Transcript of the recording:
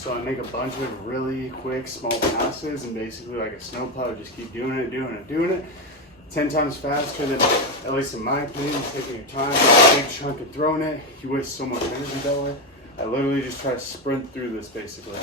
So I make a bunch of really quick small passes, and basically like a snowplow, just keep doing it 10 times faster than, at least in my opinion, taking your time, a big chunk and throwing it. You waste so much energy that way. I literally just try to sprint through this basically.